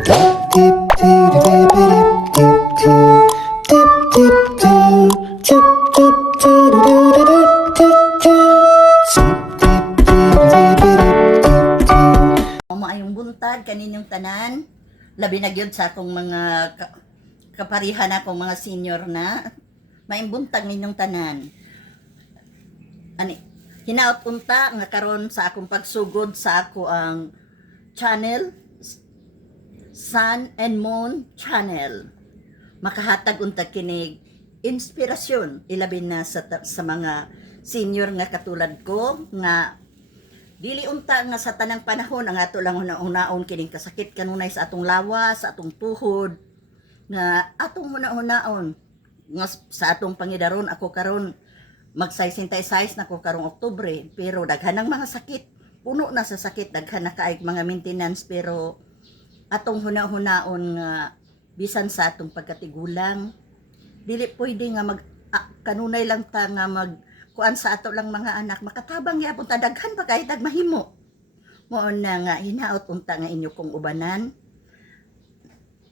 Maayong buntag kaninyong tanan, labi na gyud sa akong mga kaparihan akong mga senior na maayong buntag ninyong tanan. Ani hinaot unta nga karon sa akong pagsugod sa ako ang channel, Sun and Moon Channel. Makahatag unta kinig inspirasyon ilabi na sa mga senior nga katulad ko nga dili unta nga sa tanang panahon ang ato lang una-unaon kining kasakit kanunay sa atong lawas, sa atong tuhod nga atong una-unaon nga sa atong pangidaron. Ako karon mag 66 na ko karong Oktubre, pero daghan ng mga sakit, puno na sa sakit, daghan na kaayong mga maintenance, pero atong huna-hunaon nga bisan sa atong pagkatigulang dili pwede nga kanunay lang ta nga mag kuan sa ato lang mga anak, makatabang gyapon ta, daghan pa kay tag mahimo. Mao na nga hinaot unta nga inyo kong ubanan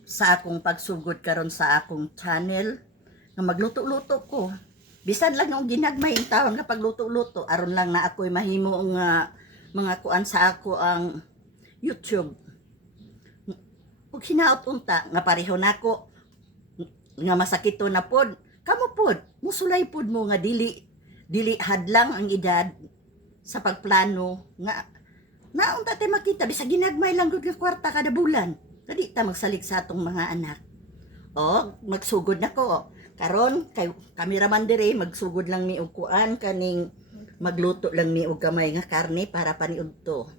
sa akong pagsugod karon sa akong channel nga magluto-luto ko. Bisan lang yung ginagmay in taon nga pagluto-luto, aron lang na ako'y mahimo nga mga kuan sa ako ang YouTube. Ug hinaot unta nga pareho nako nga masakito na pod, kamo pod musulay pod mo nga dili hadlang ang edad sa pagplano nga naunta tay makita bisag ginagmay lang gud nga kwarta kada bulan. Dili ta magsalig sa atong mga anak. O magsugod nako karon kay kameraman dire, magsugod lang mi og kuan kaning magluto lang mi og gamay nga karne para paniud to.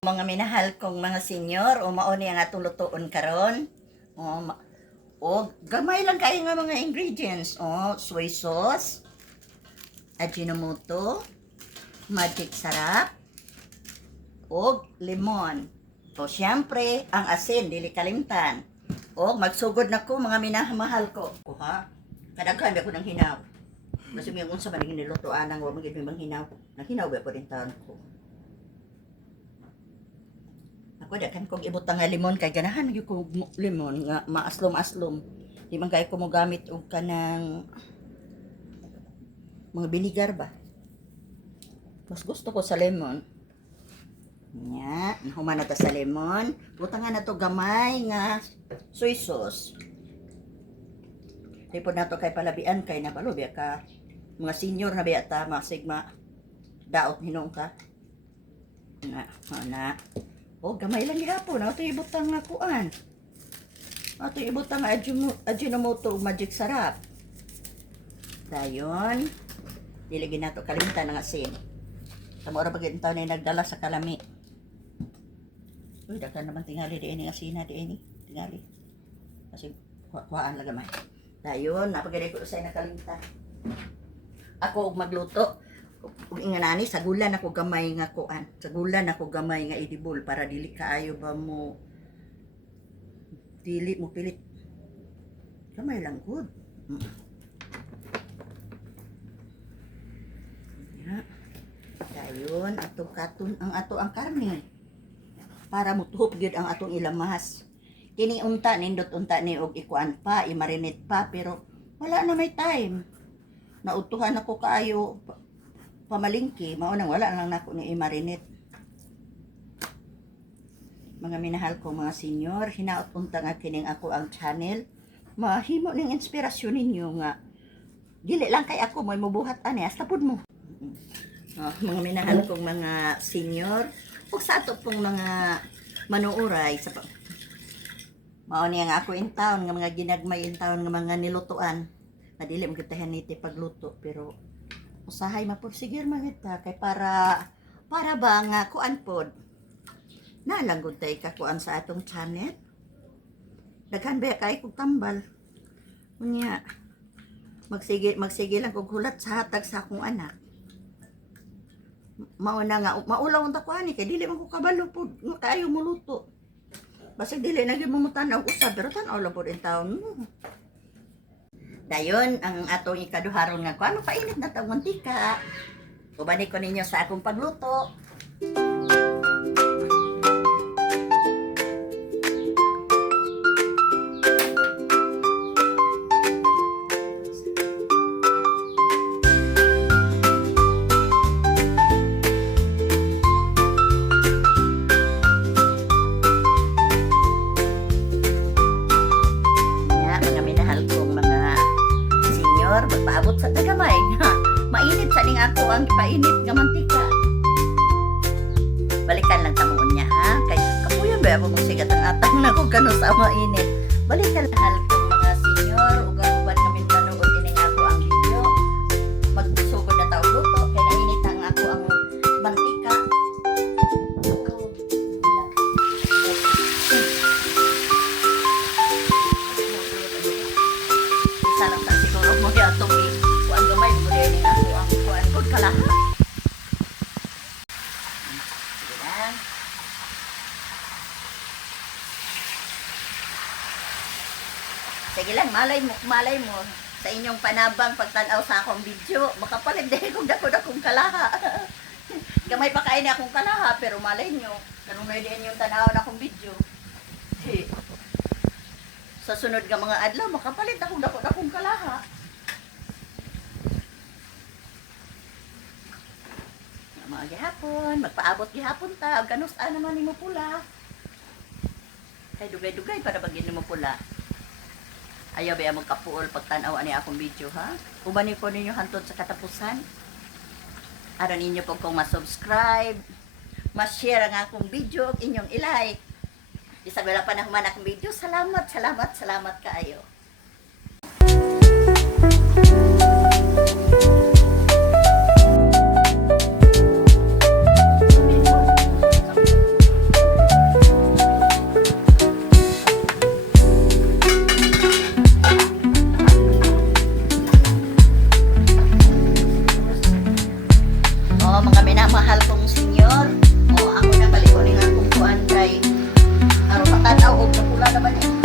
Mga minahal kong mga senior, o mao ni ang atong lutoon karon. O gamay lang kayo nga mga ingredients. O soy sauce, Ajinomoto, magic sarap, o lemon. O syempre ang asin dili kalimtan. O magsugod na ko mga minamahal ko. Ha? Kadaghan ba ko ng hinaw. Basta may unsa man nilutoan nang wa magid mang hinaw. Nang hinaw ba po rin taon ko. Ako dakan kog ibutang nga lemon kay ganahan gyud ko lemon nga maaslom-aslom. Di man kay ko mo gamit og kanang mga vinegar ba. Mas gusto ko sa lemon. Nya, human na ta sa lemon. Butangan na to gamay nga soy sauce. Tipod na to kay palabian kay nabalo biya ka mga senior na biya ta masigma daot hinong ka. Na. O gamay lang gihapon. Ato ibutang nga kuan. Ato ibutang nga Ajinomoto magic sarap. Dayon. Diligin nato kalimtan ng asin. Tamo ra bagay taw na nagdala sa kalami. Uy, dakan naman tingali di ini asina di ini. Tingali. Kasi kuhaan lang gamay. Dayon, napagay ko sa nakalimtan. Ako og magluto. Ug inganani sa gulan ako gamay nga kuan. Sa gulan ako gamay nga edible para dili kaayo ba mo dili mo pilit. Gamay lang good. Dayon, atong katon ang ato ang karne para mutuhop gyud ang atong ilamas. Kini unta nindot unta ni og ikuan pa, i-marinate pa, pero wala na may time. Nautuhan ako kaayo pamalingki, mao nang wala lang nako ni i-marinate. Mga minahal ko mga senior, hinaot unta nga kining ako ang channel. Mahimo ning inspirasyon ninyo nga dili lang kay ako may mubuhat ani hasta pud mo. Mga minahal kong mga senior, ug sa ato pong mga manuuray sa mao niya nga ako in town nga mga ginagmay in town nga mga nilutuan na dili mo kita haniti pagluto, pero usahay mapursigir man kita kay para ba nga kuan pod nalanggod tay ka kuan sa atong channel. Daghan ba kay kog tambal unya magsige lang kog hulat sa hatag sa akong anak. Mao na nga maulaw unta ko ani kay dili man ko kabalo pud kaayo mo luto. Basta dili na gyud mo tanaw usab, pero tanaw lang pud in taon. Dayon ang atong ikaduharon nga kuan painit na tong mantika. Ubani ko ninyo sa akong pagluto. ang painit nga mantika. Balikan lang tamuon niya ha. Kay kapuyan ba mo sigat ang atang na kung kano sa mainit. Balikan hal kong mga senior ug uban kami nanood ini ako ang video. Magsugod na taog luto kay nainit ang ako ang mantika. Salam sa siguro mo ya tumi. Kuan gamay mo din ako ang kuan ko kalaha. Yan. Sige lang, malay mo sa inyong panabang pagtanaw sa akong video. Makapalit din kung dako-dakong kalaha. Gamay pa kain akong kalaha, pero malay nyo, kanong may din yung tanaw na akong video. Sa sunod nga mga adlaw, makapalit akong dako-dakong kalaha. Mga gihapon, magpaabot gihapon ta, ganus-an naman ni mo pula. Kay dugay-dugay para bagin mo pula. Ayaw ba mo kapuol pagtanaw ani akong video ha? Ubanin ko ninyo hantod sa katapusan. Aron ninyo po kung ma-subscribe, ma-share ang akong video, inyong i-like. Isang wala pa na human akong video. Salamat kaayo. Mga minamahal kong senyor, ako na balik ko rin ang kumpuan kay araw matanaw o napula naman yun.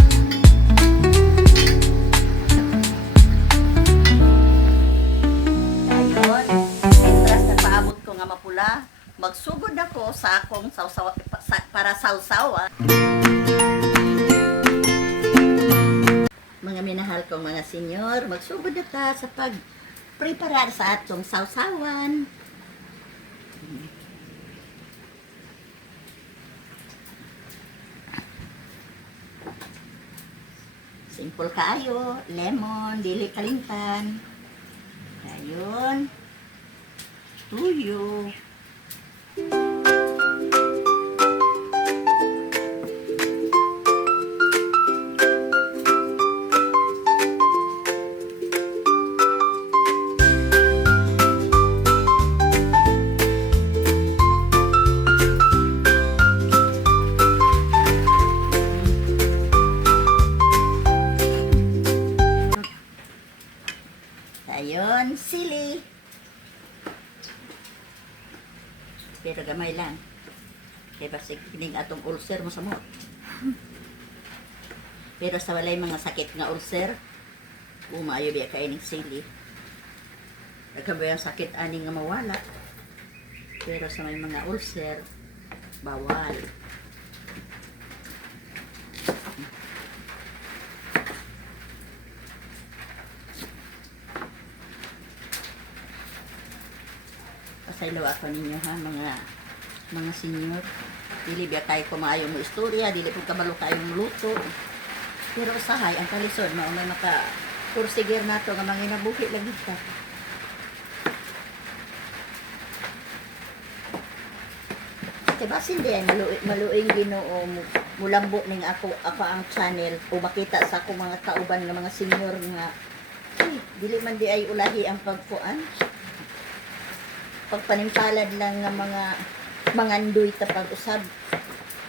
Ayun, entras na paabot ko nga mapula, magsugod ako sa akong para sausawa. Mga minahal kong mga senyor, magsugod na ta sa pag-preparar sa atong sausawan. Simple kaayo, lemon, dili kalimtan. Ayun. Tuyo. Ayun, sili. Pero gamay lang. Kaya basig kining atong ulcer mo sa mo. Pero sa walay mga sakit nga ulcer, umayo biya kaining sili. Nagkabay ang sakit ani nga mawala. Pero sa may mga ulcer, bawal. Pasaylo ako ninyo ha, mga senior. Dili biya tayo kumaayo mo istorya, dili po kabalo kayo mo luto. Pero usahay, ang kalisod, may maka-kursigir na to nga mga inabuhi lagi ka. Diba sindihan, maluing Ginoo, mulambo ning ako ang channel, o makita sa ako mga kauban ng mga senior nga, dili man di ay ulahi ang pagkuan. Pagpanimpalad lang ng mga mangandoy ta pag-usab.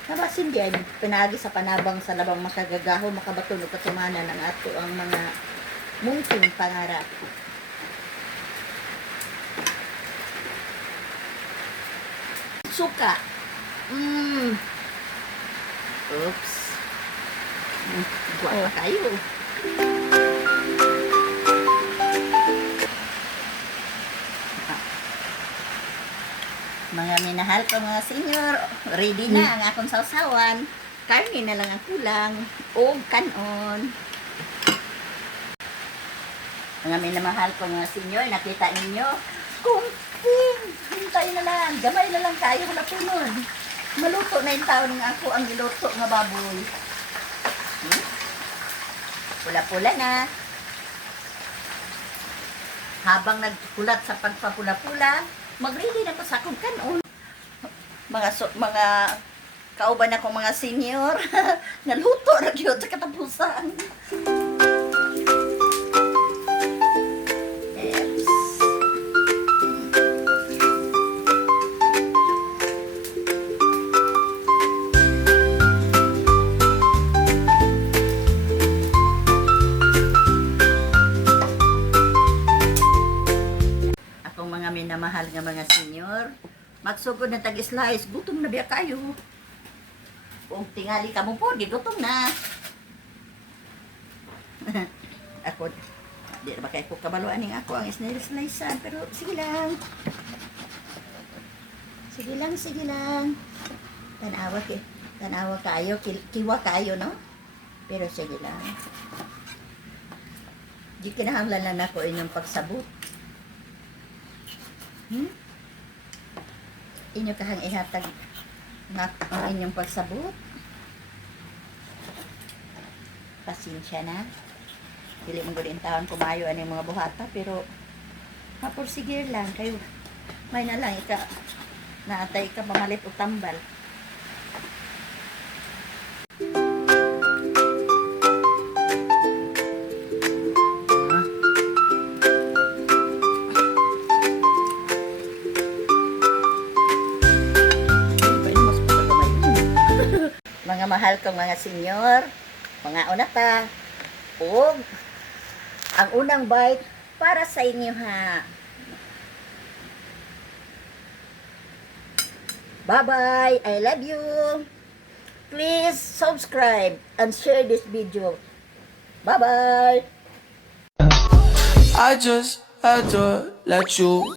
Nabasin diyan, pinagi sa panabang sa labang makagagaho, makabaton o katumanan ang ato ang mga mungkin pangarap. Suka. Oops. Guwapa kayo. Mga minahal ko mga senior, ready na ang akong sausawan. Karne na lang ang kulang. O kanon. Mga minamahal ko mga senior, nakita ninyo, kunting, hintay na lang, gamay na lang kayo halapunon. Maluto na yung taon nga ako ang niluto nga baboy. Pula-pula na. habang nagkulat sa pagpapula-pula, mag-ready na ko sa akong kanon. Mga kauban akong mga senior, naluto na yun sa katapusan. Yes. Akong mga minamahal nga mga senior, magsugod na tag-slice, gutom na biya kayo. Kung tingali ka mo po, di gutom na. Ako, di na ba kayo po kabaluan ng ako ang snail-slicean, pero sige lang. Sige lang. Tanawa kayo, kiwa kayo, no? Pero sige lang. Di kinahanglan na ako inyong pagsabot. Inyo kahang ihatag nga ang inyong pagsabot. Pasensya na. Dili mo gud taon kumayo ani mga buhata, pero mapursige lang kayo. May na lang ika naatay ka pamalit o tambal. Mga mahal kong mga senior, mga una pa, ug ang unang bite para sa inyo ha. Bye-bye! I love you! Please subscribe and share this video. Bye-bye! I just had to let you